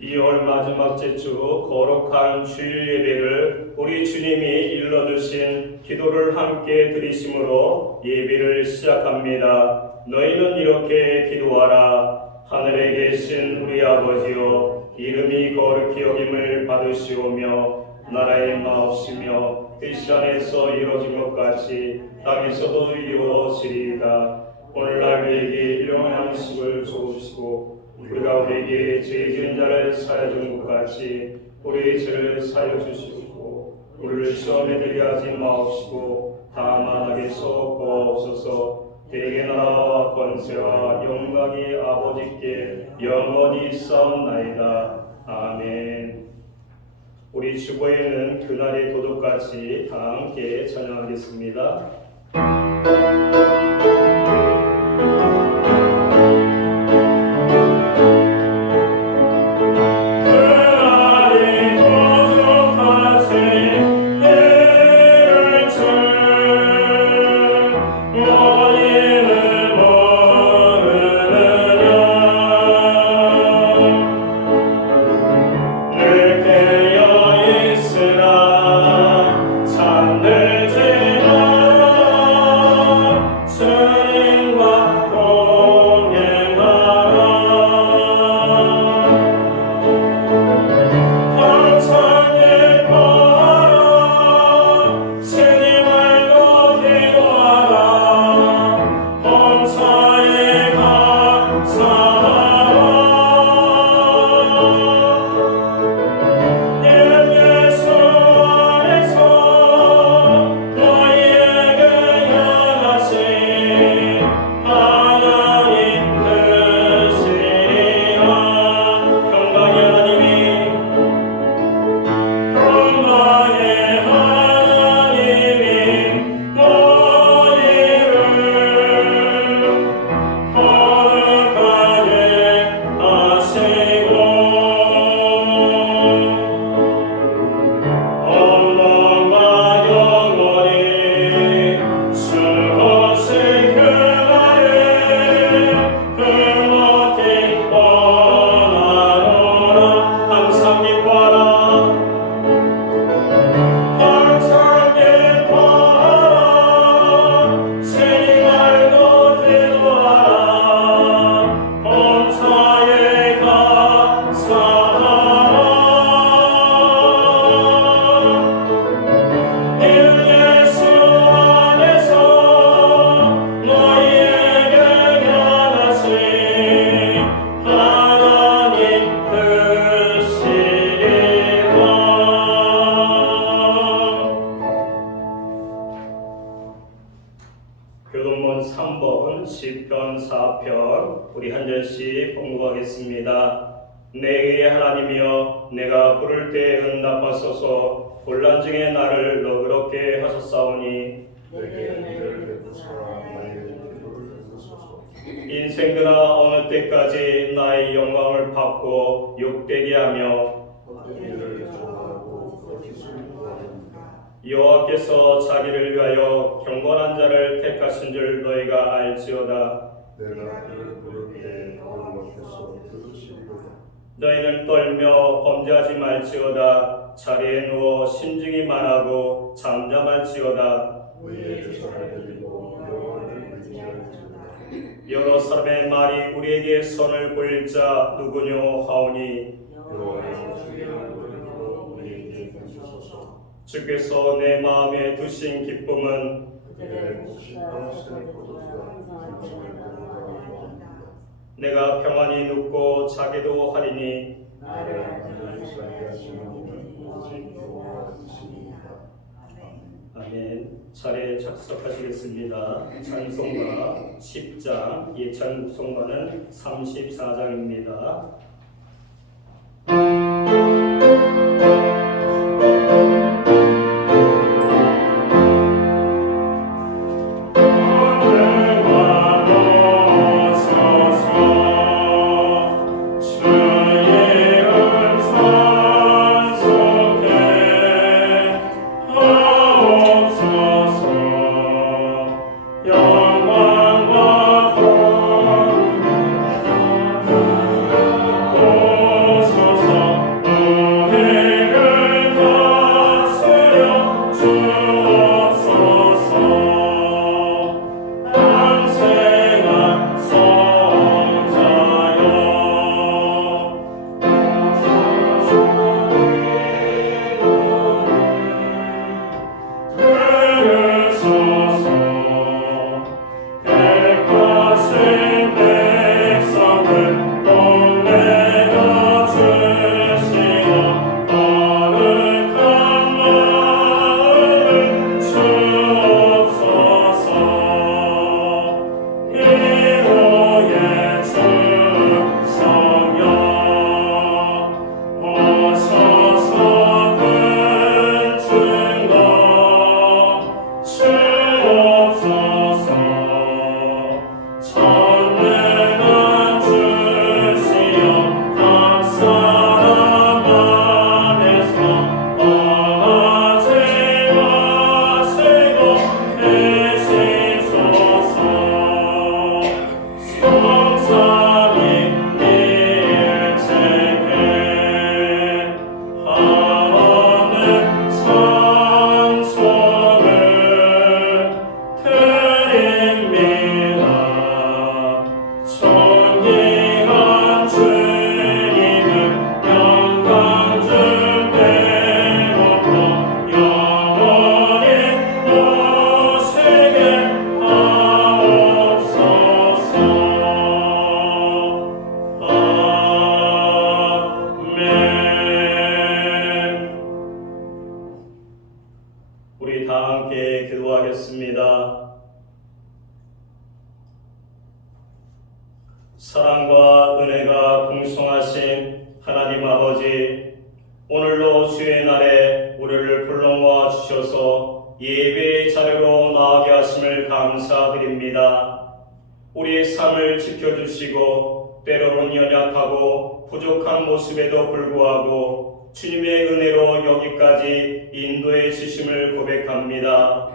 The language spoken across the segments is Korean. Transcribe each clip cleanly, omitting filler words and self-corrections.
2월 마지막째 주 거룩한 주일 예배를 우리 주님이 일러주신 기도를 함께 드리심으로 예배를 시작합니다. 너희는 이렇게 기도하라. 하늘에 계신 우리 아버지여, 이름이 거룩히 여김을 받으시오며 나라의 마옵시며 뜻이 안에서 이루어진 것 같이 땅에서도 이루어지리이다. 오늘날 우리에게 일용할 양식을 주옵시고 우리가 우리에게 죄 지은 자를 사하여 준 것 같이 우리의 죄를 사하여 주시고 우리를 시험에 들게 하지 마옵시고 다만 악에서 구하옵소서. 대개 나라와 권세와 영광이 아버지께 영원히 있사옵나이다. 아멘. 우리 주보에는 그날의 도둑같이 다 함께 찬양하겠습니다. 교동문 3번 시편 4편 우리 한 절씩 봉독하겠습니다. 내 의의 하나님이여, 내가 부를 때 응답하소서. 곤란 중에 나를 너그럽게 하셨사오니 내게 은혜를 베푸소서. 나에게 기도를 베푸소서. 인생들아, 어느 때까지 나의 영광을 받고 욕되게 하며 어떤 일을 좋아하고 거짓을 구하는가. 여호와께서 자기를 위하여 경건한 자를 택하신 줄 너희가 알지어다. 내가 그를 부를 때 여호와께서 들으시리로다. 너희는 떨며 범죄하지 말지어다. 자리에 누워 신중히 말하고 잠잠할지어다. 의의 제사를 드리고 여호와를 의지할지어다. 여러 사람의 말이 우리에게 선을 보일 자 누구뇨 하오니 여호와여, 주의 얼굴을 들어 우리에게 비추소서. 주께서 내 마음에 두신 기쁨은 그들의 몫이 평생 거두리라. 당신을 보호하옵나이다. 내가 평안히 눕고 자기도 하리니 나를 안전히 살게 하시는 이는 오직 여호와이시니이다. 아멘. 차례 작석하시겠습니다. 찬송가 10장, 예찬 묵송가는 34장입니다. 영광과 기도하겠습니다. 사랑과 은혜가 풍성하신 하나님 아버지, 오늘도 주의 날에 우리를 불러 모아 주셔서 예배의 자리로 나아가게 하심을 감사드립니다. 우리의 삶을 지켜주시고 때로는 연약하고 부족한 모습에도 불구하고 주님의 은혜로 여기까지 인도해 주심을 고백합니다.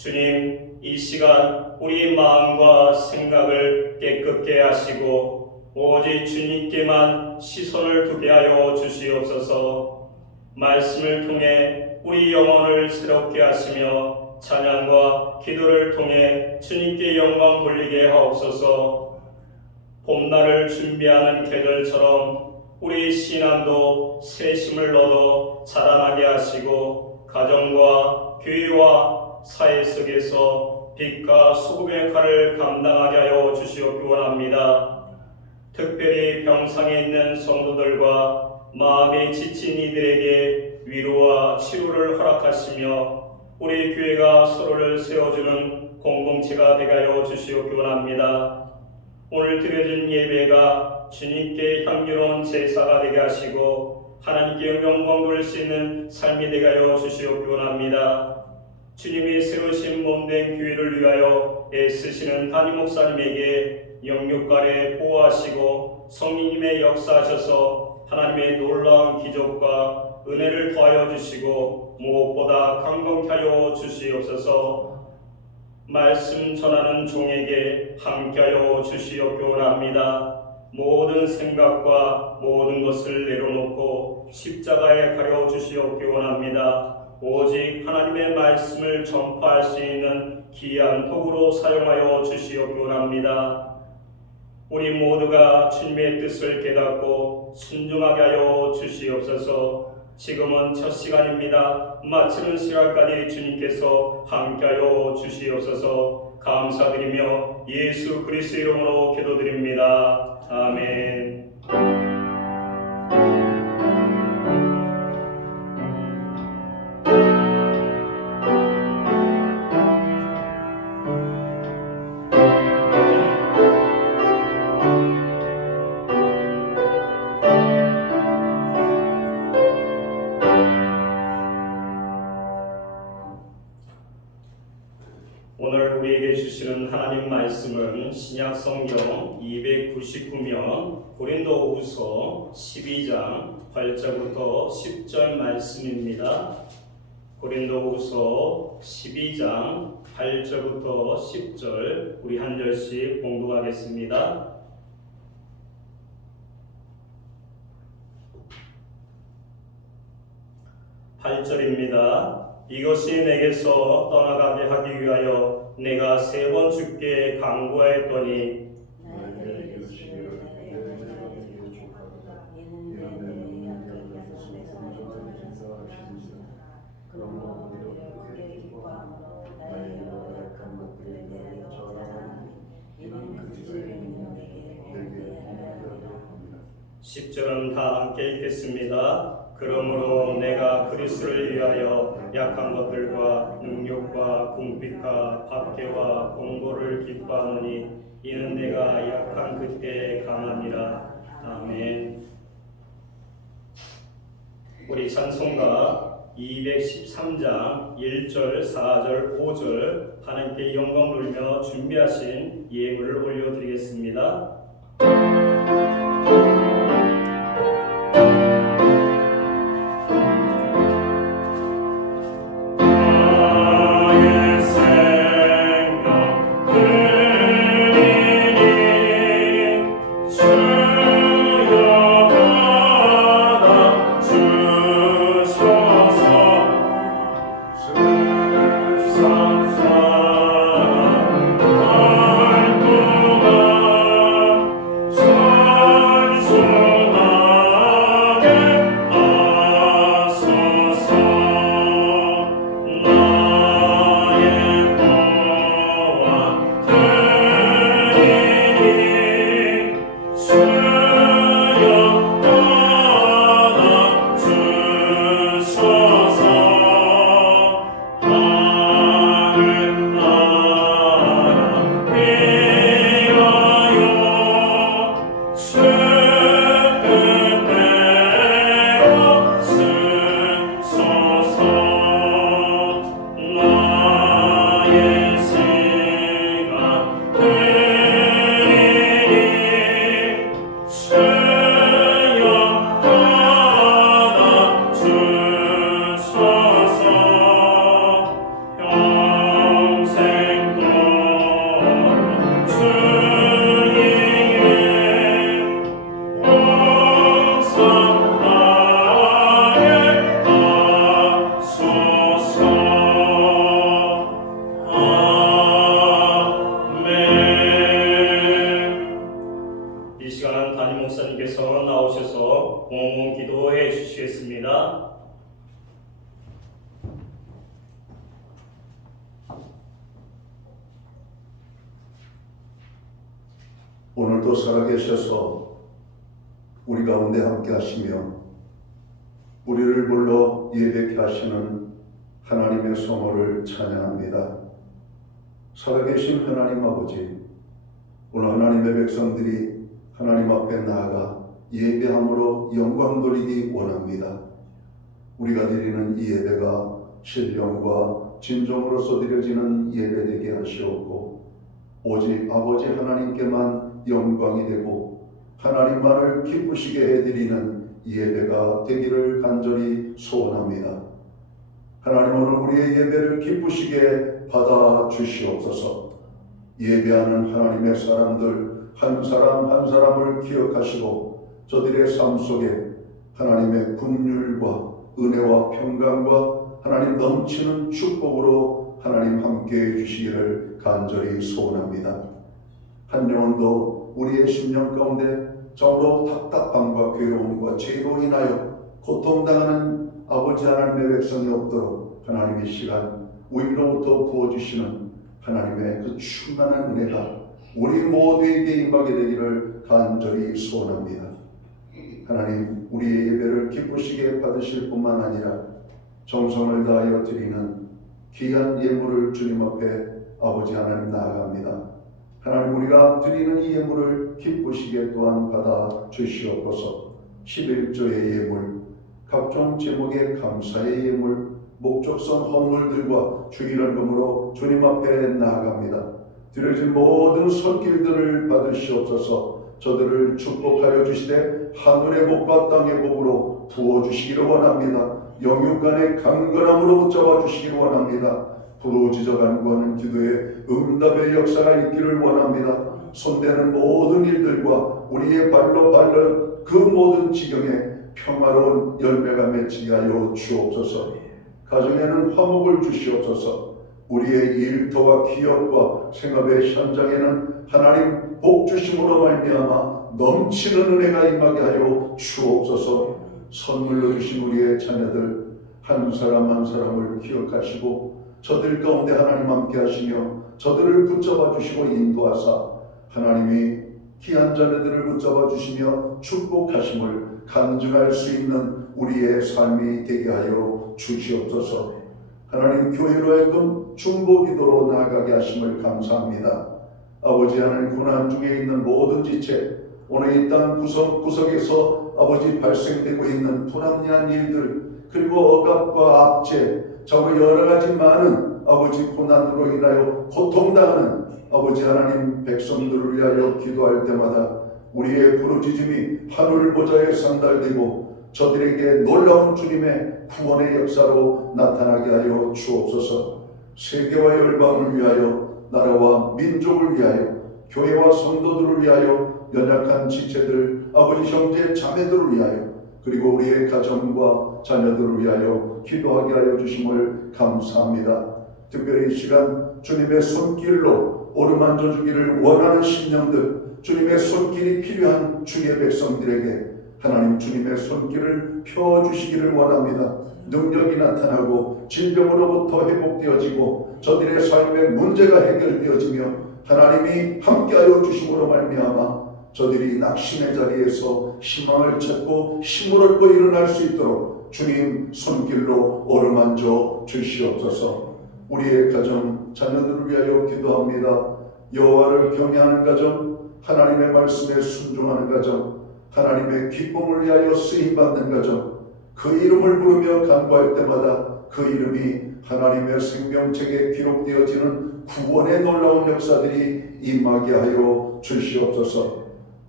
주님, 이 시간 우리 마음과 생각을 깨끗게 하시고 오직 주님께만 시선을 두게 하여 주시옵소서. 말씀을 통해 우리 영혼을 새롭게 하시며 찬양과 기도를 통해 주님께 영광 돌리게 하옵소서. 봄날을 준비하는 계절처럼 우리 신앙도 새 힘을 얻어 자라나게 하시고 가정과 교회와 사회 속에서 빛과 소금의 칼을 감당하게 하여 주시옵기 원합니다. 특별히 병상에 있는 성도들과 마음이 지친 이들에게 위로와 치료를 허락하시며 우리 교회가 서로를 세워주는 공동체가 되게 하여 주시옵기 원합니다. 오늘 드려진 예배가 주님께 향기로운 제사가 되게 하시고 하나님께 영광 돌릴 수 있는 삶이 되게 하여 주시옵기 원합니다. 주님이 세우신 몸된 교회를 위하여 애쓰시는 담임 목사님에게 영육간에 보호하시고 성령님의 역사하셔서 하나님의 놀라운 기적과 은혜를 더하여 주시고 무엇보다 강건케 하여 주시옵소서. 말씀 전하는 종에게 함께하여 주시옵기 원합니다. 모든 생각과 모든 것을 내려놓고 십자가에 가려 주시옵기 원합니다. 오직 하나님의 말씀을 전파할 수 있는 귀한 도구로 사용하여 주시옵기 원합니다. 우리 모두가 주님의 뜻을 깨닫고 순종하게 하여 주시옵소서. 지금은 첫 시간입니다. 마치는 시간까지 주님께서 함께하여 주시옵소서. 감사드리며 예수 그리스도 이름으로 기도드립니다. 아멘. 오늘 우리에게 주시는 하나님 말씀은 신약 성경 299면 고린도후서 12장 8절부터 10절 말씀입니다. 고린도후서 12장 8절부터 10절 우리 한 절씩 봉독하겠습니다. 8절입니다. 이것이 내게서 떠나가게 하기 위하여 내가 3번 주께 간구하였더니 (10절은) 다 함께 읽겠습니다. 그러므로 내가 그리스도를 위하여 약한 것들과 능욕과 궁핍과 박해와 공고를 기뻐하노니 이는 내가 약한 그때에 강함이라. 아멘. 우리 찬송가 213장 1절, 4절, 5절 하나님께 영광 돌리며 준비하신 예물을 올려드리겠습니다. 사 주셔서 공헌 기도해 주시겠습니다. 오늘도 살아계셔서 우리 가운데 함께 하시며 우리를 불러 예배케 하시는 하나님의 성호를 찬양합니다. 살아계신 하나님 아버지, 오늘 하나님의 백성들이 하나님 앞에 나아가 예배함으로 영광 돌리기 원합니다. 우리가 드리는 이 예배가 신령과 진정으로서 드려지는 예배 되게 하시옵고 오직 아버지 하나님께만 영광이 되고 하나님만을 기쁘시게 해드리는 예배가 되기를 간절히 소원합니다. 하나님, 오늘 우리의 예배를 기쁘시게 받아 주시옵소서. 예배하는 하나님의 사람들 한 사람 한 사람을 기억하시고 저들의 삶 속에 하나님의 긍휼과 은혜와 평강과 하나님 넘치는 축복으로 하나님 함께해 주시기를 간절히 소원합니다. 한 영혼도 우리의 심령 가운데 정로 답답함과 괴로움과 죄로 인하여 고통당하는 아버지 하나님의 백성이 없도록 하나님의 시간 위로부터 부어주시는 하나님의 그 충만한 은혜가 우리 모두에게 임하게 되기를 간절히 소원합니다. 하나님, 우리의 예배를 기쁘시게 받으실 뿐만 아니라 정성을 다하여 드리는 귀한 예물을 주님 앞에 아버지 하나님 나아갑니다. 하나님, 우리가 드리는 이 예물을 기쁘시게 또한 받아 주시옵소서. 11조의 예물, 각종 제목의 감사의 예물, 목적성 헌물들과 주일헌금으로 주님 앞에 나아갑니다. 드려진 모든 손길들을 받으시옵소서. 저들을 축복하여 주시되 하늘의 복과 땅의 복으로 부어주시기를 원합니다. 영육간의 강건함으로 붙잡아 주시기를 원합니다. 부르짖어 간구하는 기도에 응답의 역사가 있기를 원합니다. 손대는 모든 일들과 우리의 발로 밟는 그 모든 지경에 평화로운 열매가 맺히게 하여 주옵소서. 가정에는 화목을 주시옵소서. 우리의 일터와 기업과 생업의 현장에는 하나님 복 주심으로 말미암아 넘치는 은혜가 임하게 하여 주옵소서. 선물로 주신 우리의 자녀들 한 사람 한 사람을 기억하시고 저들 가운데 하나님 함께 하시며 저들을 붙잡아 주시고 인도하사 하나님이 귀한 자녀들을 붙잡아 주시며 축복하심을 간증할 수 있는 우리의 삶이 되게 하여 주시옵소서. 하나님, 교회로 하여금 중보기도로 나아가게 하심을 감사합니다. 아버지 하나님, 고난 중에 있는 모든 지체, 오늘 이 땅 구석구석에서 아버지 발생되고 있는 불합리한 일들, 그리고 억압과 압제, 정말 여러 가지 많은 아버지 고난으로 인하여 고통당하는 아버지 하나님 백성들을 위하여 기도할 때마다 우리의 부르짖음이 하늘 보좌에 상달되고 저들에게 놀라운 주님의 구원의 역사로 나타나게 하여 주옵소서. 세계와 열방을 위하여, 나라와 민족을 위하여, 교회와 성도들을 위하여, 연약한 지체들, 아버지 형제 자매들을 위하여, 그리고 우리의 가정과 자녀들을 위하여 기도하게 하여 주심을 감사합니다. 특별히 이 시간 주님의 손길로 오르만져 주기를 원하는 심령들, 주님의 손길이 필요한 주의 백성들에게 하나님 주님의 손길을 펴주시기를 원합니다. 능력이 나타나고 질병으로부터 회복되어지고 저들의 삶의 문제가 해결되어지며 하나님이 함께하여 주심으로 말미암아 저들이 낙심의 자리에서 희망을 찾고 힘을 얻고 일어날 수 있도록 주님 손길로 어루만져 주시옵소서. 우리의 가정, 자녀들을 위하여 기도합니다. 여호와를 경외하는 가정, 하나님의 말씀에 순종하는 가정, 하나님의 기쁨을 위하여 쓰임받는 가정, 그 이름을 부르며 간구할 때마다 그 이름이 하나님의 생명책에 기록되어지는 구원의 놀라운 역사들이 임하게 하여 주시옵소서.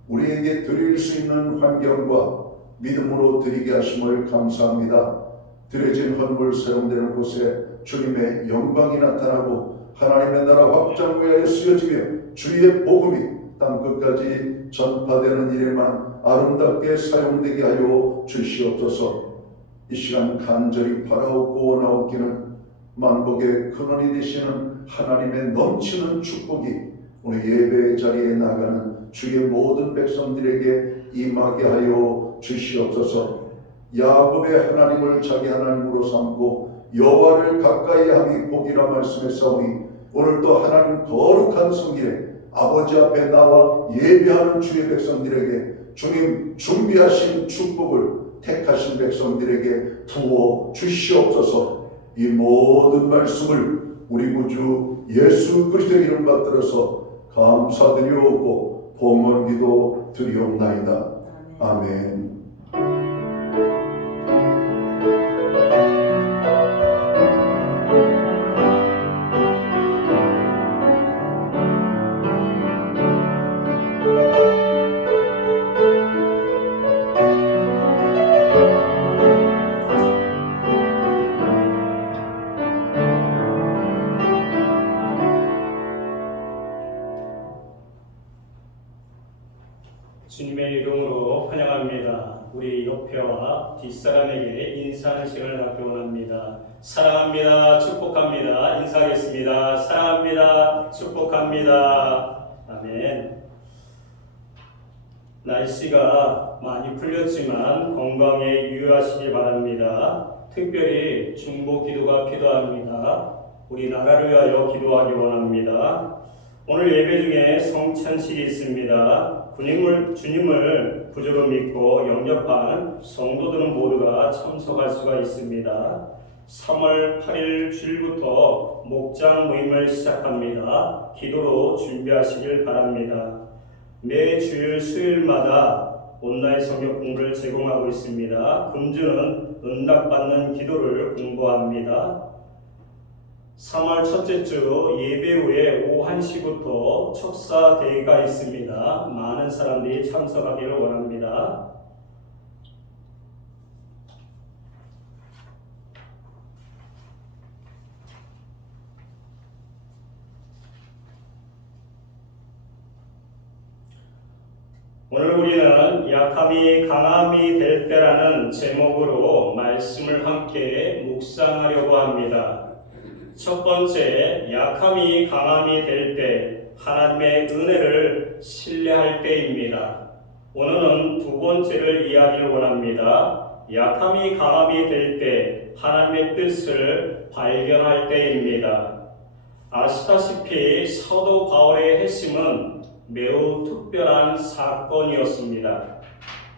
우리에게 드릴 수 있는 환경과 믿음으로 드리게 하심을 감사합니다. 드려진 헌물 사용되는 곳에 주님의 영광이 나타나고 하나님의 나라 확장 위하여 쓰여지며 주의 복음이 땅끝까지 전파되는 일에만 아름답게 사용되게 하여 주시옵소서. 이 시간 간절히 바라옵고 원하옵기는 만복의 근원이 되시는 하나님의 넘치는 축복이 오늘 예배의 자리에 나가는 주의 모든 백성들에게 임하게 하여 주시옵소서. 야곱의 하나님을 자기 하나님으로 삼고 여호와를 가까이 함이 복이라 말씀했사오니 오늘도 하나님 거룩한 성일에 아버지 앞에 나와 예배하는 주의 백성들에게 주님 준비하신 축복을 택하신 백성들에게 부어 주시옵소서. 이 모든 말씀을 우리 구주 예수 그리스도의 이름 받들어서 감사드리옵고 봉헌 기도 드리옵나이다. 아멘. 주님의 이름으로 환영합니다. 우리 옆에와 뒷사람에게 인사하는 시간을 갖기 원합니다. 사랑합니다. 축복합니다. 인사하겠습니다. 사랑합니다. 축복합니다. 아멘. 날씨가 많이 풀렸지만 건강에 유의하시기 바랍니다. 특별히 중보 기도가 필요합니다. 우리 나라를 위하여 기도하기 원합니다. 오늘 예배 중에 성찬식이 있습니다. 주님을 구주로 믿고 영접한 성도들은 모두가 참석할 수가 있습니다. 3월 8일 주일부터 목장 모임을 시작합니다. 기도로 준비하시길 바랍니다. 매 주일 수요일마다 온라인 성경 공부를 제공하고 있습니다. 금주는 응답받는 기도를 공부합니다. 3월 첫째 주 예배 후에 오후 1시부터 척사 대회가 있습니다. 많은 사람들이 참석하기를 원합니다. 오늘 우리는 약함이 강함이 될 때라는 제목으로 말씀을 함께 묵상하려고 합니다. 첫 번째, 약함이 강함이 될 때 하나님의 은혜를 신뢰할 때입니다. 오늘은 두 번째를 이야기를 원합니다. 약함이 강함이 될 때 하나님의 뜻을 발견할 때입니다. 아시다시피 사도 바울의 핵심은 매우 특별한 사건이었습니다.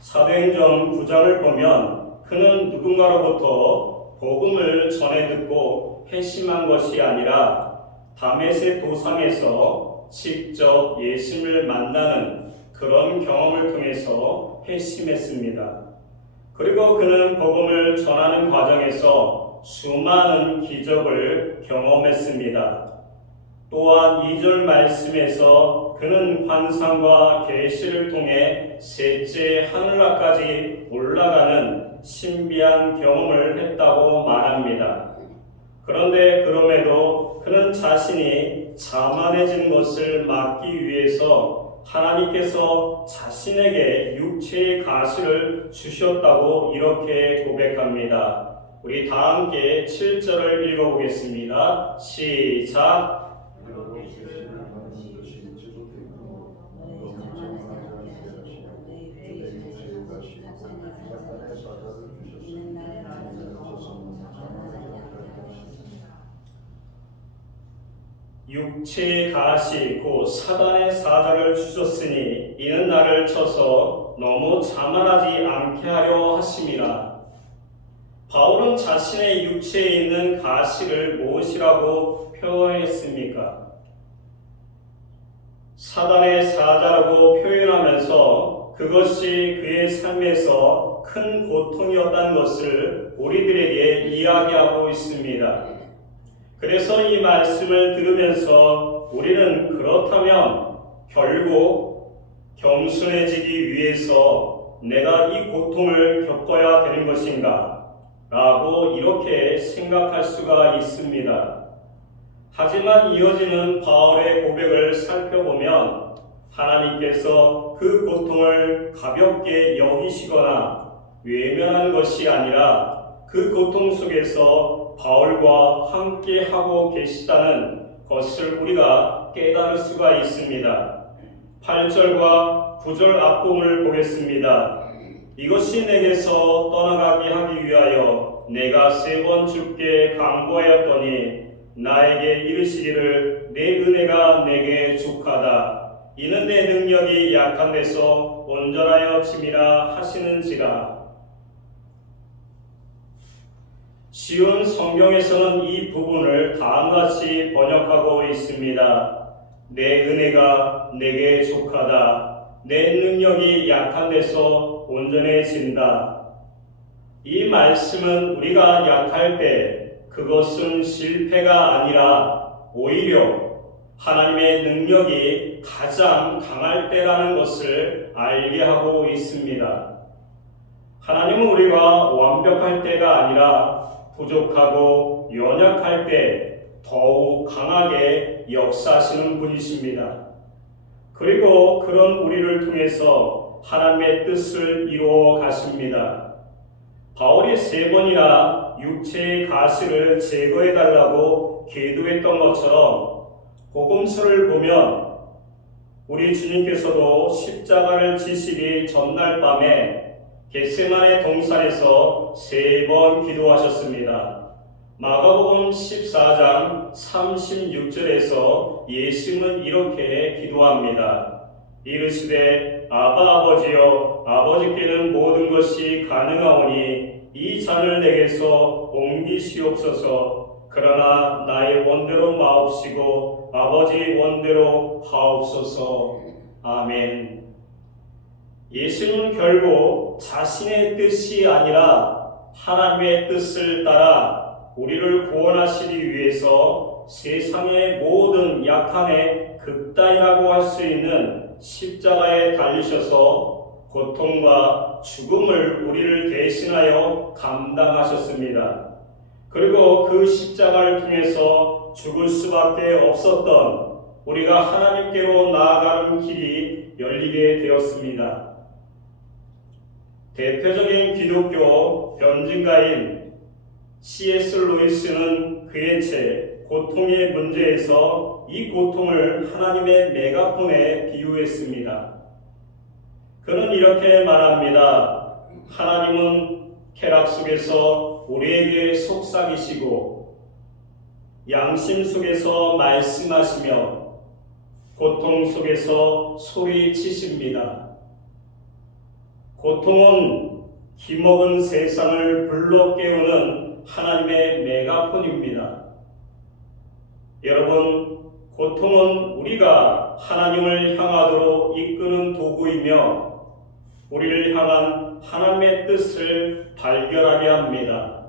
사도행전 9장을 보면 그는 누군가로부터 복음을 전해 듣고 회심한 것이 아니라 다메섹 도상에서 직접 예수님을 만나는 그런 경험을 통해서 회심했습니다. 그리고 그는 복음을 전하는 과정에서 수많은 기적을 경험했습니다. 또한 2절 말씀에서 그는 환상과 계시를 통해 셋째 하늘나라까지 올라가는 신비한 경험을 했다고 말합니다. 그런데 그럼에도 그는 자신이 자만해진 것을 막기 위해서 하나님께서 자신에게 육체의 가시를 주셨다고 이렇게 고백합니다. 우리 다 함께 7절을 읽어보겠습니다. 시작. 육체의 가시 곧 사단의 사자를 주셨으니 이는 나를 쳐서 너무 자만하지 않게 하려 하심이라. 바울은 자신의 육체에 있는 가시를 무엇이라고 표현했습니까? 사단의 사자라고 표현하면서 그것이 그의 삶에서 큰 고통이었다는 것을 우리들에게 이야기하고 있습니다. 그래서 이 말씀을 들으면서 우리는 그렇다면 결국 겸손해지기 위해서 내가 이 고통을 겪어야 되는 것인가? 라고 이렇게 생각할 수가 있습니다. 하지만 이어지는 바울의 고백을 살펴보면 하나님께서 그 고통을 가볍게 여기시거나 외면하는 것이 아니라 그 고통 속에서 바울과 함께 하고 계시다는 것을 우리가 깨달을 수가 있습니다. 8절과 9절 앞부분을 보겠습니다. 이것이 내게서 떠나가게 하기 위하여 내가 3번 주께 간구하였더니 나에게 이르시기를 내 은혜가 내게 족하다. 이는 내 능력이 약한 데서 온전하여 짐이라 하시는지라. 쉬운 성경에서는 이 부분을 다음같이 번역하고 있습니다. 내 은혜가 내게 족하다. 내 능력이 약한 데서 온전해진다. 이 말씀은 우리가 약할 때 그것은 실패가 아니라 오히려 하나님의 능력이 가장 강할 때라는 것을 알게 하고 있습니다. 하나님은 우리가 완벽할 때가 아니라 부족하고 연약할 때 더욱 강하게 역사하시는 분이십니다. 그리고 그런 우리를 통해서 하나님의 뜻을 이루어 가십니다. 바울이 3번이나 육체의 가시를 제거해달라고 기도했던 것처럼 복음서를 보면 우리 주님께서도 십자가를 지시기 전날 밤에 겟세마네 동산에서 3번 기도하셨습니다. 마가복음 14장 36절에서 예수는 이렇게 기도합니다. 이르시되 아바 아버지여, 아버지께는 모든 것이 가능하오니 이 잔을 내게서 옮기시옵소서. 그러나 나의 원대로 마옵시고 아버지 원대로 하옵소서. 아멘. 예수는 결국 자신의 뜻이 아니라 하나님의 뜻을 따라 우리를 구원하시기 위해서 세상의 모든 약함의 극단이라고 할 수 있는 십자가에 달리셔서 고통과 죽음을 우리를 대신하여 감당하셨습니다. 그리고 그 십자가를 통해서 죽을 수밖에 없었던 우리가 하나님께로 나아가는 길이 열리게 되었습니다. 대표적인 기독교 변증가인 C.S. 루이스는 그의 책 고통의 문제에서 이 고통을 하나님의 메가폰에 비유했습니다. 그는 이렇게 말합니다. 하나님은 쾌락 속에서 우리에게 속삭이시고 양심 속에서 말씀하시며 고통 속에서 소리치십니다. 고통은 기먹은 세상을 불러 깨우는 하나님의 메가폰입니다. 여러분, 고통은 우리가 하나님을 향하도록 이끄는 도구이며 우리를 향한 하나님의 뜻을 발견하게 합니다.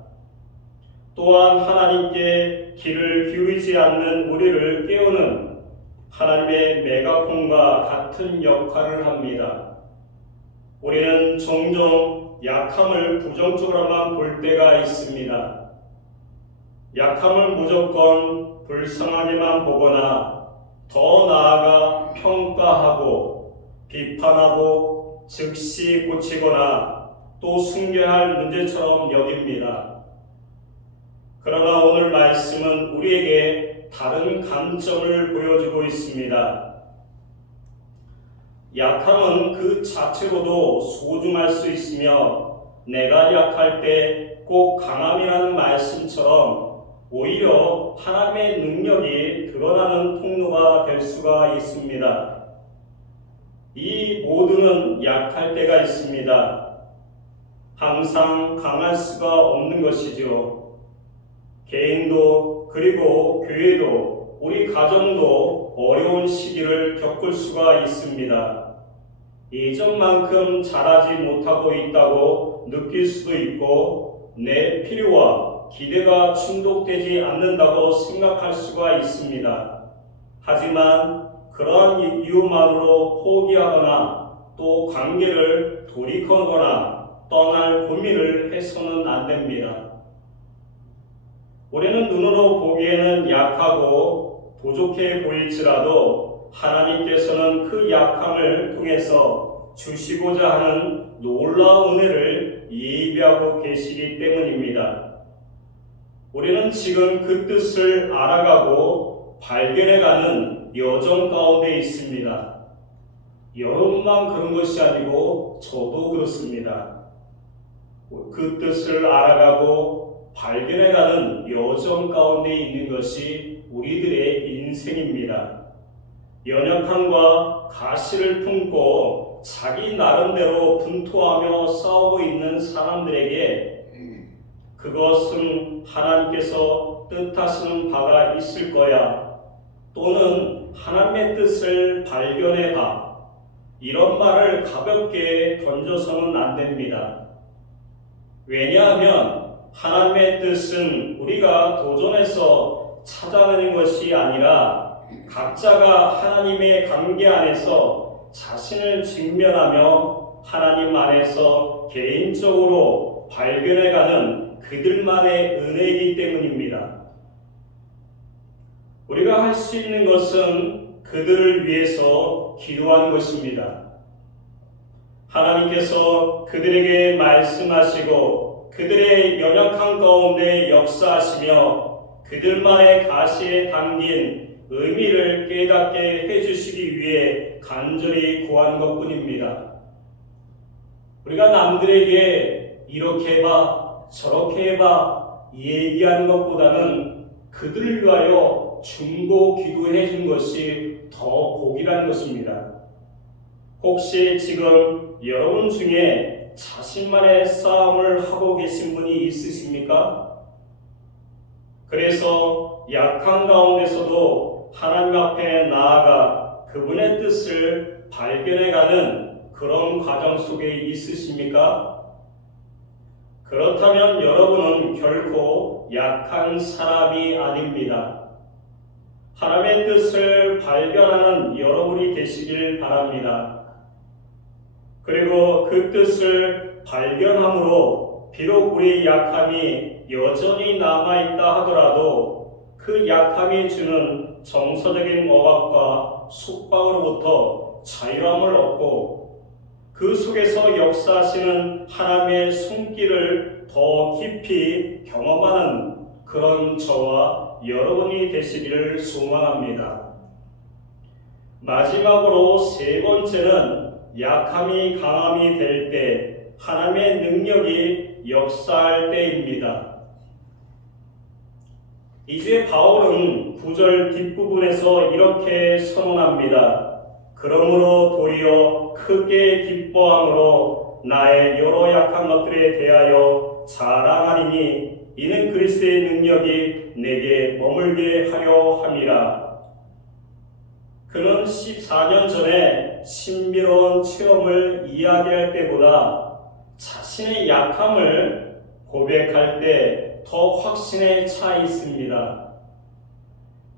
또한 하나님께 귀를 기울이지 않는 우리를 깨우는 하나님의 메가폰과 같은 역할을 합니다. 우리는 종종 약함을 부정적으로만 볼 때가 있습니다. 약함을 무조건 불쌍하게만 보거나 더 나아가 평가하고 비판하고 즉시 고치거나 또 순교할 문제처럼 여깁니다. 그러나 오늘 말씀은 우리에게 다른 관점을 보여주고 있습니다. 약함은 그 자체로도 소중할 수 있으며 내가 약할 때 꼭 강함이라는 말씀처럼 오히려 하나님의 능력이 드러나는 통로가 될 수가 있습니다. 이 모두는 약할 때가 있습니다. 항상 강할 수가 없는 것이죠. 개인도 그리고 교회도 우리 가정도 어려운 시기를 겪을 수가 있습니다. 예전만큼 잘하지 못하고 있다고 느낄 수도 있고 내 필요와 기대가 충족되지 않는다고 생각할 수가 있습니다. 하지만 그러한 이유만으로 포기하거나 또 관계를 돌이키거나 떠날 고민을 해서는 안 됩니다. 우리는 눈으로 보기에는 약하고 부족해 보일지라도 하나님께서는 그 약함을 통해서 주시고자 하는 놀라운 은혜를 예비하고 계시기 때문입니다. 우리는 지금 그 뜻을 알아가고 발견해가는 여정 가운데 있습니다. 여러분만 그런 것이 아니고 저도 그렇습니다. 그 뜻을 알아가고 발견해가는 여정 가운데 있는 것이 우리들의 인생입니다. 연약함과 가시를 품고 자기 나름대로 분투하며 싸우고 있는 사람들에게 그것은 하나님께서 뜻하시는 바가 있을 거야, 또는 하나님의 뜻을 발견해봐, 이런 말을 가볍게 던져서는 안 됩니다. 왜냐하면 하나님의 뜻은 우리가 도전해서 찾아내는 것이 아니라 각자가 하나님의 관계 안에서 자신을 직면하며 하나님 안에서 개인적으로 발견해가는 그들만의 은혜이기 때문입니다. 우리가 할 수 있는 것은 그들을 위해서 기도하는 것입니다. 하나님께서 그들에게 말씀하시고 그들의 연약함 가운데 역사하시며 그들만의 가시에 담긴 의미를 깨닫게 해주시기 위해 간절히 구하는 것뿐입니다. 우리가 남들에게 이렇게 해봐, 저렇게 해봐 얘기하는 것보다는 그들을 위하여 중보 기도해 준 것이 더 복이라는 것입니다. 혹시 지금 여러분 중에 자신만의 싸움을 하고 계신 분이 있으십니까? 그래서 약한 가운데서도 하나님 앞에 나아가 그분의 뜻을 발견해가는 그런 과정 속에 있으십니까? 그렇다면 여러분은 결코 약한 사람이 아닙니다. 하나님의 뜻을 발견하는 여러분이 되시길 바랍니다. 그리고 그 뜻을 발견함으로 비록 우리의 약함이 여전히 남아있다 하더라도 그 약함이 주는 정서적인 억압과 속박으로부터 자유함을 얻고 그 속에서 역사하시는 하나님의 손길을 더 깊이 경험하는 그런 저와 여러분이 되시기를 소망합니다. 마지막으로 세 번째는 약함이 강함이 될 때 하나님의 능력이 역사할 때입니다. 이제 바울은 9절 뒷부분에서 이렇게 선언합니다. 그러므로 도리어 크게 기뻐함으로 나의 여러 약한 것들에 대하여 자랑하리니 이는 그리스도의 능력이 내게 머물게 하려 함이라. 그는 14년 전에 신비로운 체험을 이야기할 때보다 자신의 약함을 고백할 때 더 확신에 차 있습니다.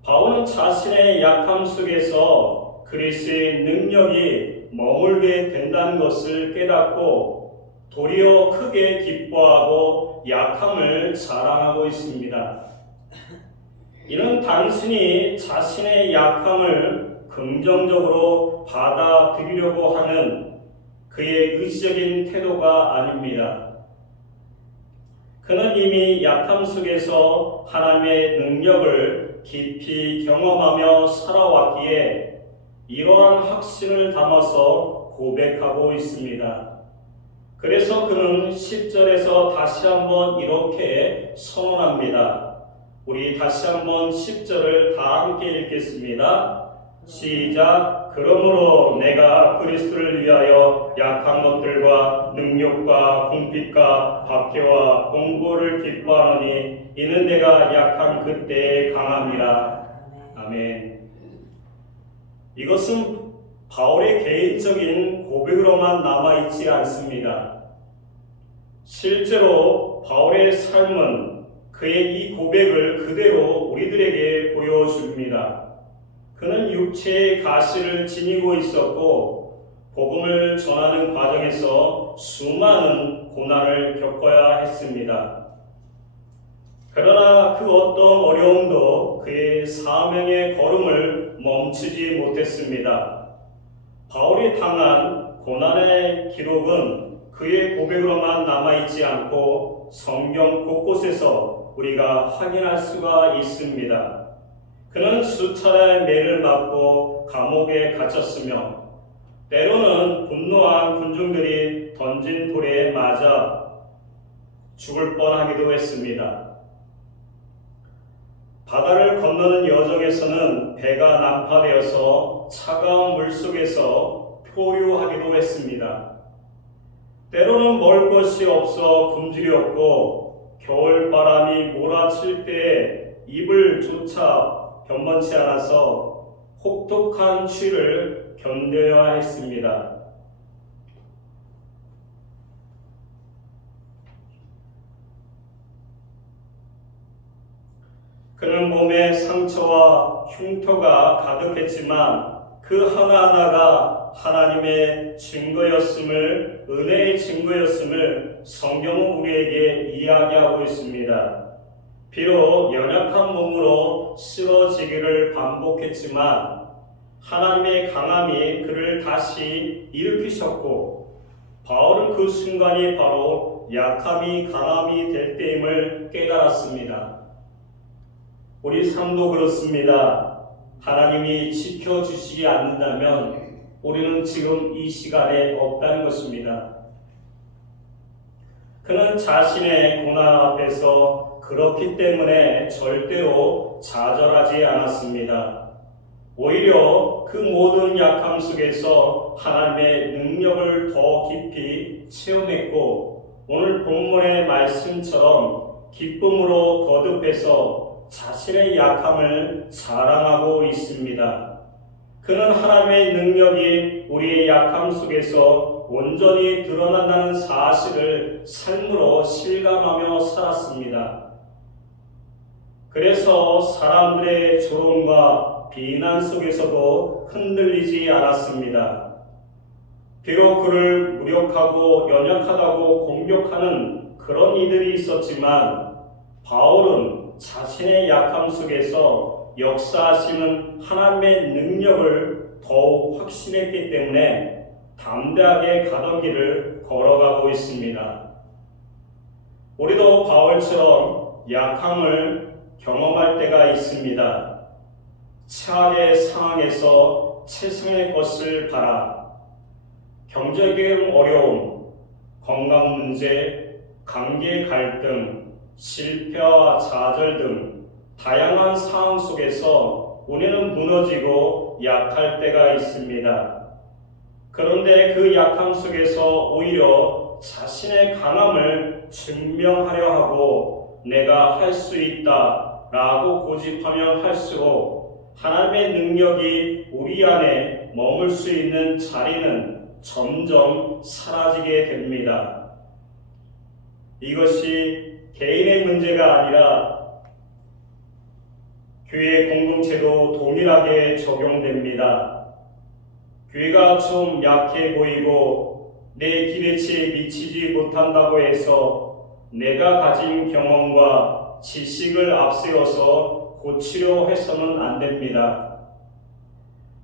바울은 자신의 약함 속에서 그리스도의 능력이 머물게 된다는 것을 깨닫고 도리어 크게 기뻐하고 약함을 자랑하고 있습니다. 이는 단순히 자신의 약함을 긍정적으로 받아들이려고 하는 그의 의지적인 태도가 아닙니다. 그는 이미 약함 속에서 하나님의 능력을 깊이 경험하며 살아왔기에 이러한 확신을 담아서 고백하고 있습니다. 그래서 그는 10절에서 다시 한번 이렇게 선언합니다. 우리 다시 한번 10절을 다 함께 읽겠습니다. 시작. 그러므로 내가 그리스도를 위하여 약한 것들과 능력과 궁핍과 박해와 공고를 기뻐하노니 이는 내가 약한 그때에 강함이라. 아멘. 이것은 바울의 개인적인 고백으로만 남아있지 않습니다. 실제로 바울의 삶은 그의 이 고백을 그대로 우리들에게 보여줍니다. 그는 육체의 가시를 지니고 있었고 복음을 전하는 과정에서 수많은 고난을 겪어야 했습니다. 그러나 그 어떤 어려움도 그의 사명의 걸음을 멈추지 못했습니다. 바울이 당한 고난의 기록은 그의 고백으로만 남아있지 않고 성경 곳곳에서 우리가 확인할 수가 있습니다. 그는 수차례 매를 맞고 감옥에 갇혔으며 때로는 분노한 군중들이 던진 돌에 맞아 죽을 뻔하기도 했습니다. 바다를 건너는 여정에서는 배가 난파되어서 차가운 물속에서 표류하기도 했습니다. 때로는 먹을 것이 없어 굶주렸고 겨울바람이 몰아칠 때에 이불 조차 변변치 않아서 혹독한 추위를 견뎌야 했습니다. 그는 몸에 상처와 흉터가 가득했지만 그 하나하나가 하나님의 증거였음을, 은혜의 증거였음을 성경은 우리에게 이야기하고 있습니다. 비록 연약한 몸으로 쓰러지기를 반복했지만 하나님의 강함이 그를 다시 일으키셨고, 바울은 그 순간이 바로 약함이 강함이 될 때임을 깨달았습니다. 우리 삶도 그렇습니다. 하나님이 지켜주시지 않는다면 우리는 지금 이 시간에 없다는 것입니다. 그는 자신의 고난 앞에서 그렇기 때문에 절대로 좌절하지 않았습니다. 오히려 그 모든 약함 속에서 하나님의 능력을 더 깊이 체험했고, 오늘 본문의 말씀처럼 기쁨으로 거듭해서 자신의 약함을 자랑하고 있습니다. 그는 하나님의 능력이 우리의 약함 속에서 온전히 드러난다는 사실을 삶으로 실감하며 살았습니다. 그래서 사람들의 조롱과 비난 속에서도 흔들리지 않았습니다. 비록 그를 무력하고 연약하다고 공격하는 그런 이들이 있었지만 바울은 자신의 약함 속에서 역사하시는 하나님의 능력을 더욱 확신했기 때문에 담대하게 가던 길을 걸어가고 있습니다. 우리도 바울처럼 약함을 경험할 때가 있습니다. 최악의 상황에서 최선의 것을 바라 경제적인 어려움, 건강 문제, 관계 갈등, 실패와 좌절 등 다양한 상황 속에서 우리는 무너지고 약할 때가 있습니다. 그런데 그 약함 속에서 오히려 자신의 강함을 증명하려 하고 내가 할 수 있다 라고 고집하면 할수록 하나님의 능력이 우리 안에 머물 수 있는 자리는 점점 사라지게 됩니다. 이것이 개인의 문제가 아니라 교회 공동체도 동일하게 적용됩니다. 교회가 좀 약해 보이고 내 기대치에 미치지 못한다고 해서 내가 가진 경험과 지식을 앞세워서 고치려 해서는 안 됩니다.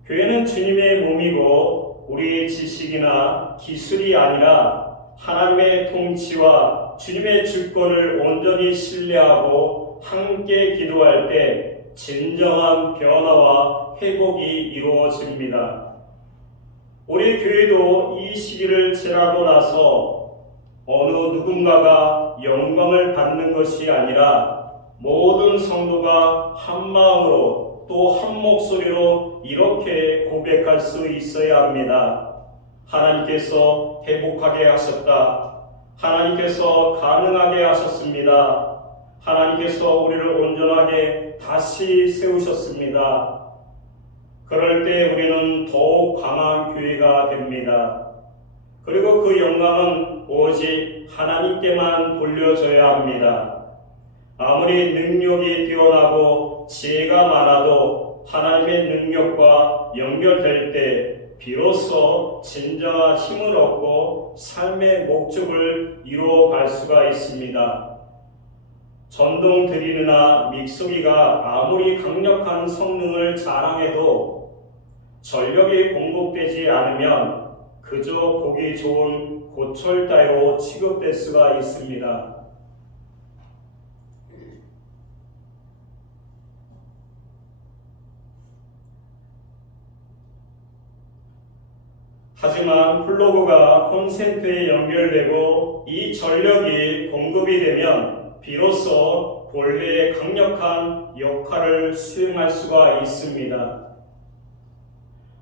교회는 주님의 몸이고 우리의 지식이나 기술이 아니라 하나님의 통치와 주님의 주권을 온전히 신뢰하고 함께 기도할 때 진정한 변화와 회복이 이루어집니다. 우리 교회도 이 시기를 지나고 나서 어느 누군가가 영광을 받는 것이 아니라 모든 성도가 한 마음으로 또 한 목소리로 이렇게 고백할 수 있어야 합니다. 하나님께서 회복하게 하셨다. 하나님께서 가능하게 하셨습니다. 하나님께서 우리를 온전하게 다시 세우셨습니다. 그럴 때 우리는 더욱 강한 교회가 됩니다. 그리고 그 영광은 오직 하나님께만 돌려줘야 합니다. 아무리 능력이 뛰어나고 지혜가 많아도 하나님의 능력과 연결될 때 비로소 진정한 힘을 얻고 삶의 목적을 이루어갈 수가 있습니다. 전동 드릴이나 믹서기가 아무리 강력한 성능을 자랑해도 전력이 공급되지 않으면 그저 보기 좋은 고철 따위로 취급될 수가 있습니다. 하지만 플러그가 콘센트에 연결되고 이 전력이 공급이 되면 비로소 본래의 강력한 역할을 수행할 수가 있습니다.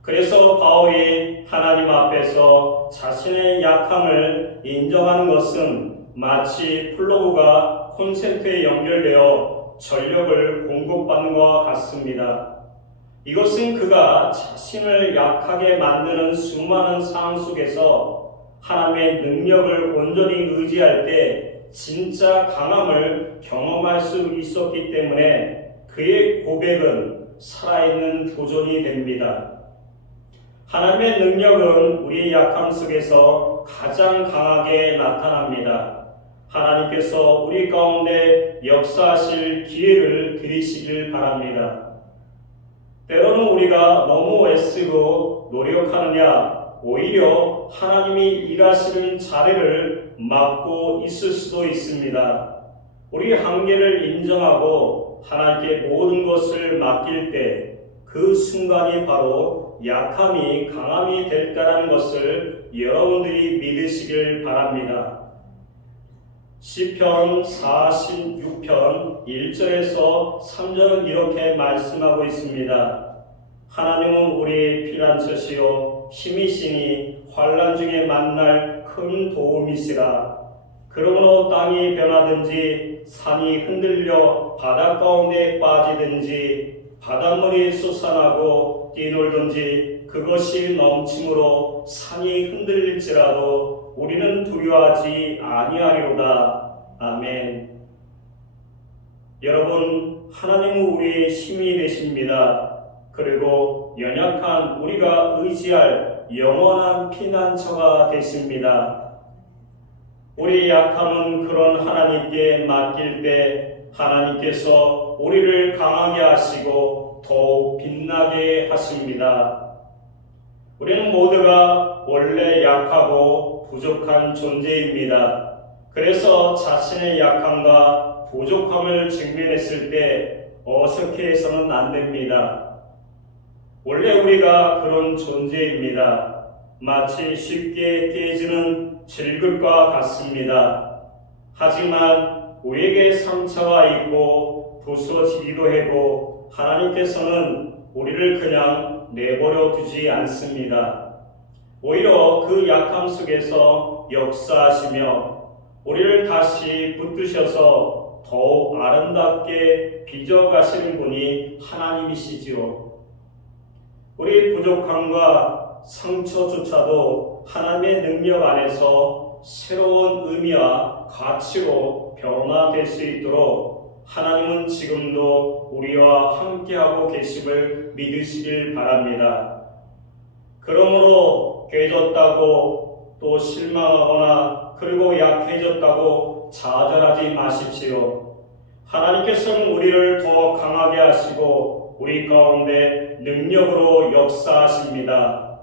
그래서 바울이 하나님 앞에서 자신의 약함을 인정하는 것은 마치 플러그가 콘센트에 연결되어 전력을 공급받는 것과 같습니다. 이것은 그가 자신을 약하게 만드는 수많은 상황 속에서 하나님의 능력을 온전히 의지할 때 진짜 강함을 경험할 수 있었기 때문에 그의 고백은 살아있는 도전이 됩니다. 하나님의 능력은 우리의 약함 속에서 가장 강하게 나타납니다. 하나님께서 우리 가운데 역사하실 기회를 드리시길 바랍니다. 때로는 우리가 너무 애쓰고 노력하느냐 오히려 하나님이 일하시는 자리를 막고 있을 수도 있습니다. 우리 한계를 인정하고 하나님께 모든 것을 맡길 때 그 순간이 바로 약함이 강함이 될 때라는 것을 여러분들이 믿으시길 바랍니다. 시편 46편 1절에서 3절은 이렇게 말씀하고 있습니다. 하나님은 우리의 피난처시요 힘이시니 환난 중에 만날 큰 도움이시라. 그러므로 땅이 변하든지 산이 흔들려 바다 가운데 빠지든지 바닷물이 솟아나고 뛰놀든지 그것이 넘침으로 산이 흔들릴지라도 우리는 두려워하지 아니하리로다. 아멘. 여러분, 하나님은 우리의 힘이 되십니다. 그리고 연약한 우리가 의지할 영원한 피난처가 되십니다. 우리의 약함은 그런 하나님께 맡길 때 하나님께서 우리를 강하게 하시고 더욱 빛나게 하십니다. 우리는 모두가 원래 약하고 부족한 존재입니다. 그래서 자신의 약함과 부족함을 직면했을 때 어색해서는 안 됩니다. 원래 우리가 그런 존재입니다. 마치 쉽게 깨지는 질급과 같습니다. 하지만 우리에게 상처가 있고 부서지기도 하고 하나님께서는 우리를 그냥 내버려 두지 않습니다. 오히려 그 약함 속에서 역사하시며 우리를 다시 붙드셔서 더욱 아름답게 빚어가시는 분이 하나님이시지요. 우리 부족함과 상처조차도 하나님의 능력 안에서 새로운 의미와 가치로 변화될 수 있도록 하나님은 지금도 우리와 함께하고 계심을 믿으시길 바랍니다. 그러므로 깨졌다고 또 실망하거나 그리고 약해졌다고 좌절하지 마십시오. 하나님께서는 우리를 더 강하게 하시고 우리 가운데 능력으로 역사하십니다.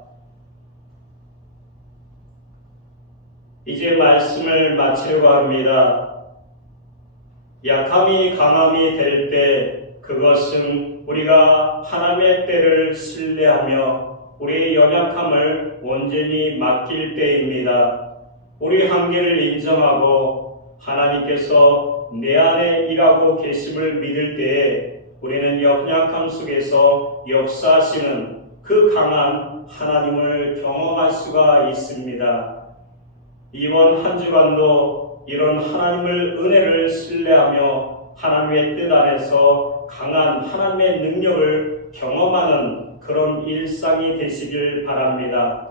이제 말씀을 마치려고 합니다. 약함이 강함이 될 때 그것은 우리가 하나님의 때를 신뢰하며 우리의 연약함을 온전히 맡길 때입니다. 우리 한계를 인정하고 하나님께서 내 안에 일하고 계심을 믿을 때에 우리는 연약함 속에서 역사하시는 그 강한 하나님을 경험할 수가 있습니다. 이번 한 주간도 이런 하나님을 은혜를 신뢰하며 하나님의 뜻 안에서 강한 하나님의 능력을 경험하는 그런 일상이 되시길 바랍니다.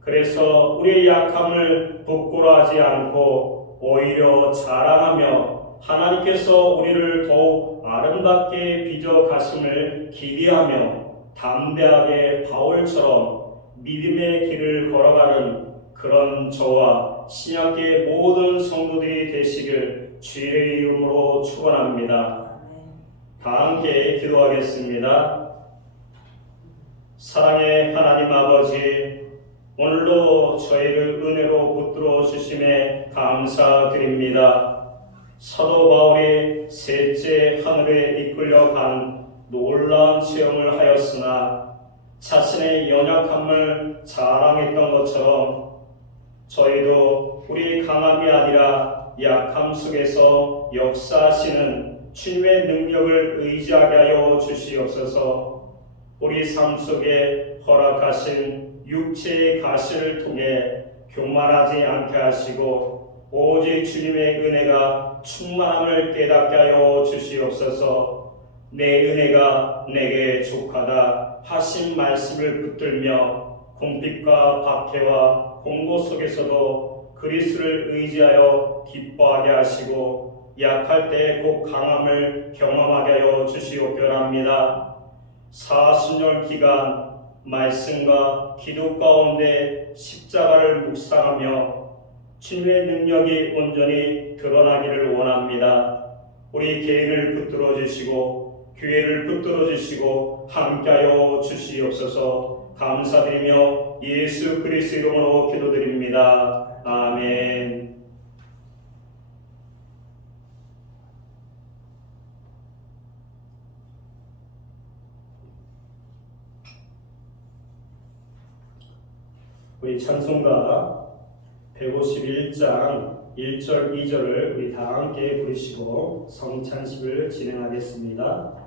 그래서 우리의 약함을 부끄러워하지 않고 오히려 자랑하며 하나님께서 우리를 더욱 아름답게 빚어 가심을 기대하며 담대하게 바울처럼 믿음의 길을 걸어가는 그런 저와 신약계의 모든 성도들이 되시길 주의 이름으로 축원합니다. 다 함께 기도하겠습니다. 사랑의 하나님 아버지, 오늘도 저희를 은혜로 붙들어 주심에 감사드립니다. 사도 바울이 셋째 하늘에 이끌려 간 놀라운 체험을 하였으나 자신의 연약함을 자랑했던 것처럼 저희도 우리 강함이 아니라 약함 속에서 역사하시는 주님의 능력을 의지하게 하여 주시옵소서. 우리 삶 속에 허락하신 육체의 가시를 통해 교만하지 않게 하시고 오직 주님의 은혜가 충만함을 깨닫게 하여 주시옵소서. 내 은혜가 내게 족하다 하신 말씀을 붙들며 궁핍과 박해와 공고 속에서도 그리스도를 의지하여 기뻐하게 하시고 약할 때 곧 강함을 경험하게 하여 주시옵소서. 40년 기간 말씀과 기도 가운데 십자가를 묵상하며 주님의 능력이 온전히 드러나기를 원합니다. 우리 개인을 붙들어 주시고 교회를 붙들어 주시고 함께하여 주시옵소서. 감사드리며 예수 그리스도 이름으로 기도드립니다. 아멘. 우리 찬송가 151장 1절 2절을 우리 다 함께 부르시고 성찬식을 진행하겠습니다.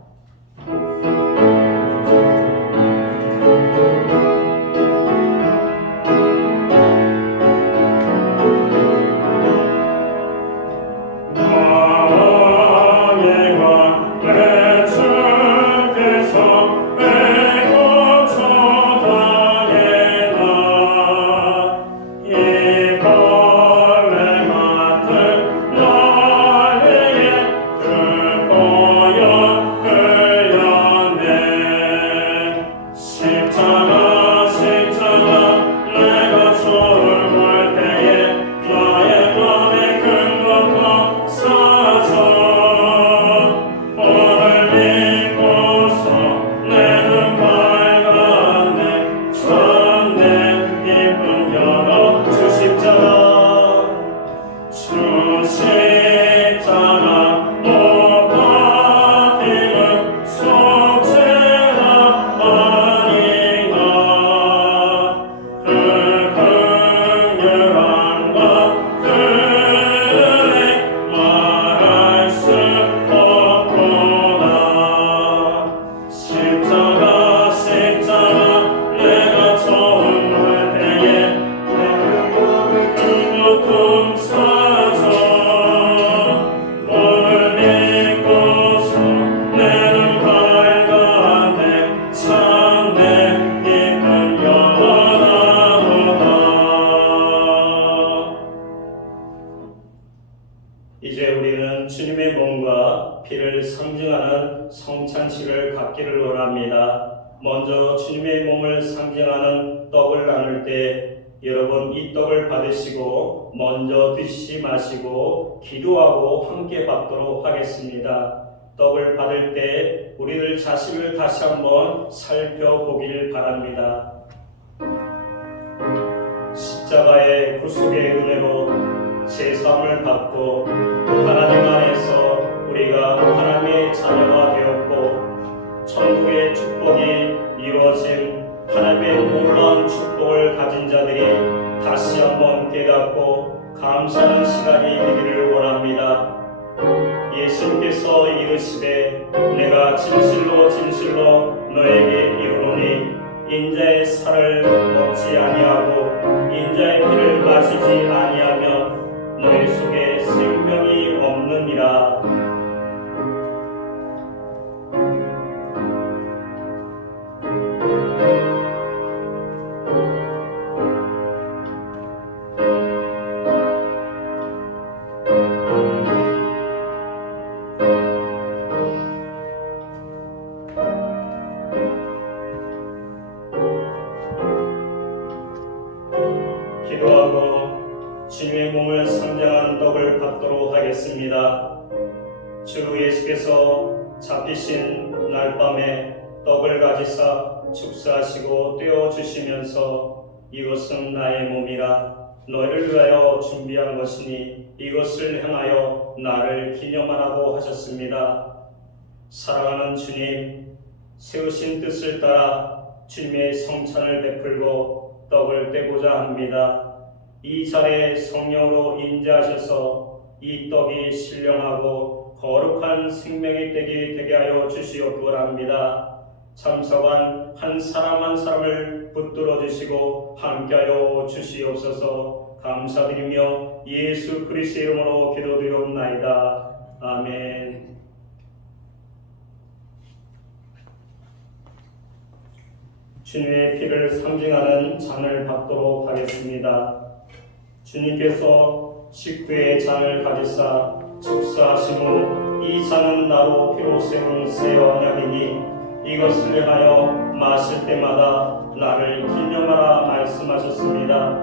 이제 우리는 주님의 몸과 피를 상징하는 성찬식을 갖기를 원합니다. 먼저 주님의 몸을 상징하는 떡을 나눌 때 여러분 이 떡을 받으시고 먼저 드시지 마시고 기도하고 함께 받도록 하겠습니다. 떡을 받을 때 우리들 자신을 다시 한번 살펴보길 바랍니다. 십자가의 구속의 은혜로 제사함을 받고 하나님 안에서 우리가 하나님의 자녀가 되었고 천국의 축복이 이루어진 하나님의 놀라운 축복을 가진 자들이 다시 한번 깨닫고 감사하는 시간이 되기를 원합니다. 예수님께서 이르시되 내가 진실로 진실로 너에게 이르노니 인자의 살을 먹지 아니하고 인자의 피를 마시지 아니하면 너희 속에 생명이 없느니라. 기도하고 주님의 몸을 상징한 떡을 받도록 하겠습니다. 주 예수께서 잡히신 날 밤에 떡을 가지사 축사하시고 떼어주시면서 이것은 나의 몸이라 너희를 위하여 준비한 것이니 이것을 행하여 나를 기념하라고 하셨습니다. 사랑하는 주님, 세우신 뜻을 따라 주님의 성찬을 베풀고 떡을 떼고자 합니다. 이 자리에 성령으로 인자하셔서 이 떡이 신령하고 거룩한 생명의 떡이 되게 하여 주시옵기 합니다. 참석한 한 사람 한 사람을 붙들어 주시고 함께하여 주시옵소서. 감사드리며 예수 그리스도의 이름으로 기도드리옵나이다. 아멘. 주님의 피를 상징하는 잔을 받도록 하겠습니다. 주님께서 식구의 잔을 가지사 축사하신 후 이 잔은 나로 피로 세운 새 언약이니 이것을 행하여 마실 때마다 나를 기념하라 말씀하셨습니다.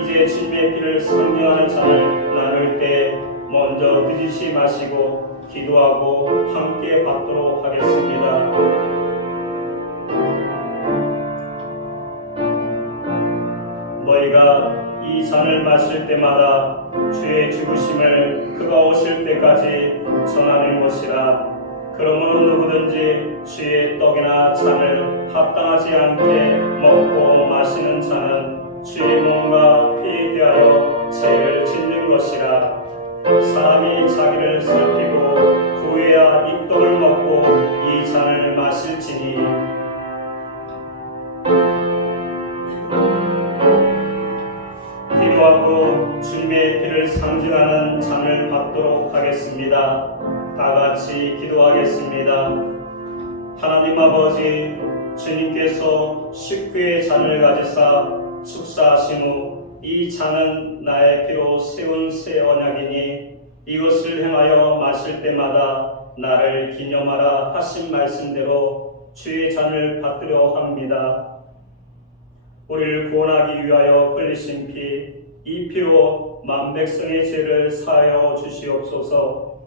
이제 주님의 피를 상징하는 잔을 나눌 때 먼저 드시지 마시고 기도하고 함께 받도록 하겠습니다. 너희가 이 잔을 마실 때마다 주의 죽으심을 그가 오실 때까지 전하는 것이라. 그러므로 누구든지 주의 떡이나 잔을 합당하지 않게 먹고 마시는 자는 주의 몸과 피에 대하여 죄를 짓는 것이라. 사람이 자기를 살피고 후에야 이 떡을 먹고 이 잔을 마실지니 기도하고 주님의 피를 상징하는 잔을 받도록 하겠습니다. 다 같이 기도하겠습니다. 하나님 아버지, 주님께서 식구의 잔을 가지사 축사하신 후 이 잔은 나의 피로 세운 새 언약이니 이것을 행하여 마실 때마다 나를 기념하라 하신 말씀대로 주의 잔을 받으려 합니다. 우리를 구원하기 위하여 흘리신 피, 이 피로 만백성의 죄를 사하여 주시옵소서.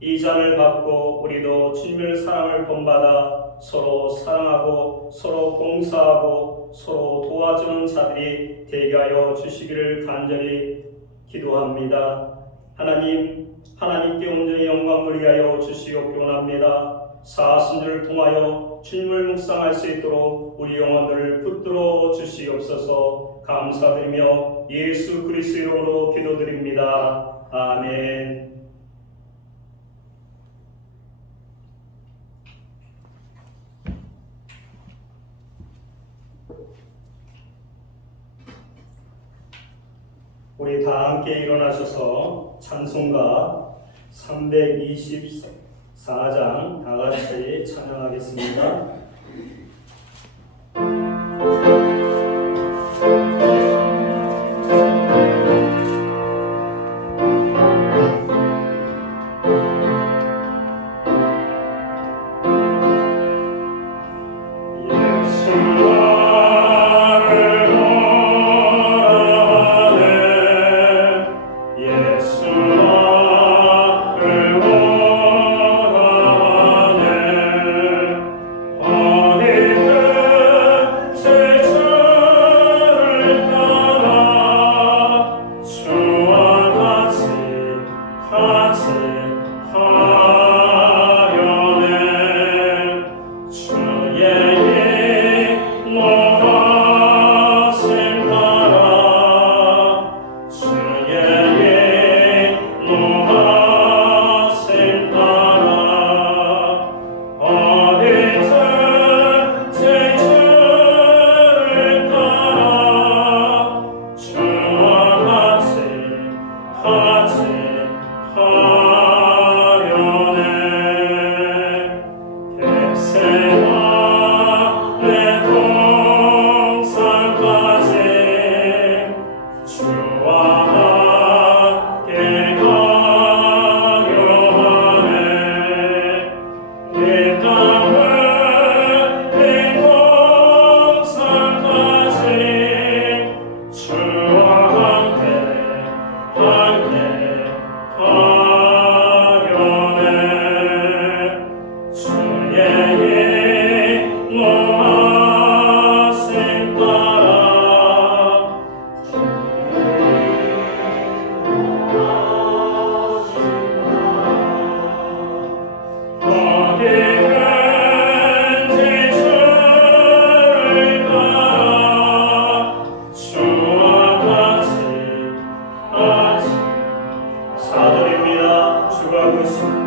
이 잔을 받고 우리도 주님의 사랑을 본받아 서로 사랑하고 서로 봉사하고 서로 도와주는 자들이 되게 하여 주시기를 간절히 기도합니다. 하나님께 온전히 영광 돌리게 하여 주시옵기 원합니다. 사순절을 통하여 주님을 묵상할 수 있도록 우리 영혼들을 붙들어 주시옵소서. 감사드리며 예수 그리스도 이름으로 기도드립니다. 아멘. 우리 다 함께 일어나셔서 찬송가 324장 다 같이 찬양하겠습니다. 아멘. 기도하고십니다.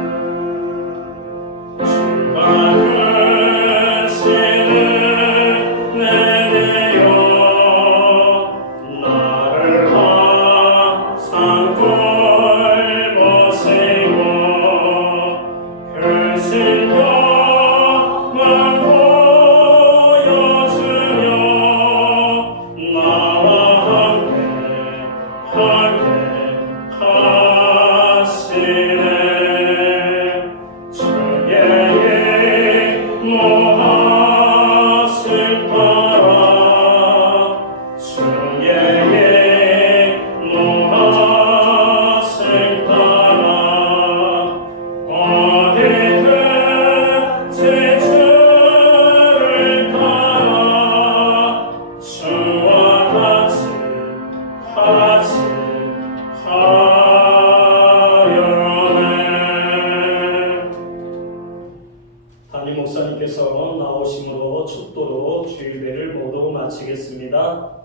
담임 목사님께서 나오심으로 축도로 주일배를 모두 마치겠습니다.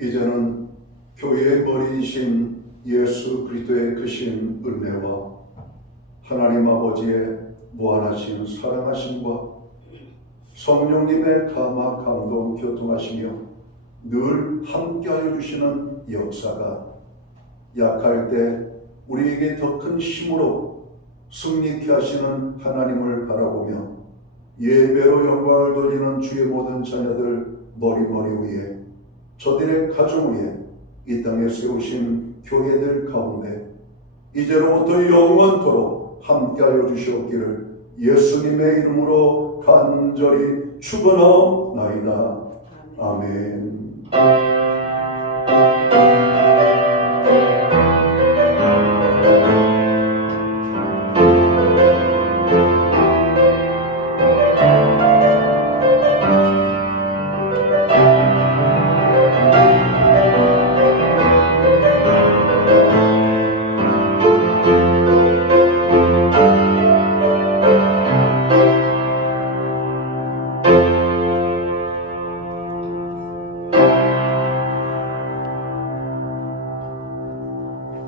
이제는 교회의 머리이신 예수 그리스도의 크신 은혜와 하나님 아버지의 무한하신 사랑하심과 성령님의 감화 감동 교통하시며 늘 함께하여 주시는 역사가 약할 때 우리에게 더 큰 힘으로 승리케 하시는 하나님을 바라보며 예배로 영광을 돌리는 주의 모든 자녀들 머리 위에 저들의 가정 위에 이 땅에 세우신 교회들 가운데 이제로부터 영원토록 함께하여 주시옵기를 예수님의 이름으로 간절히 축원하옵나이다. 아멘.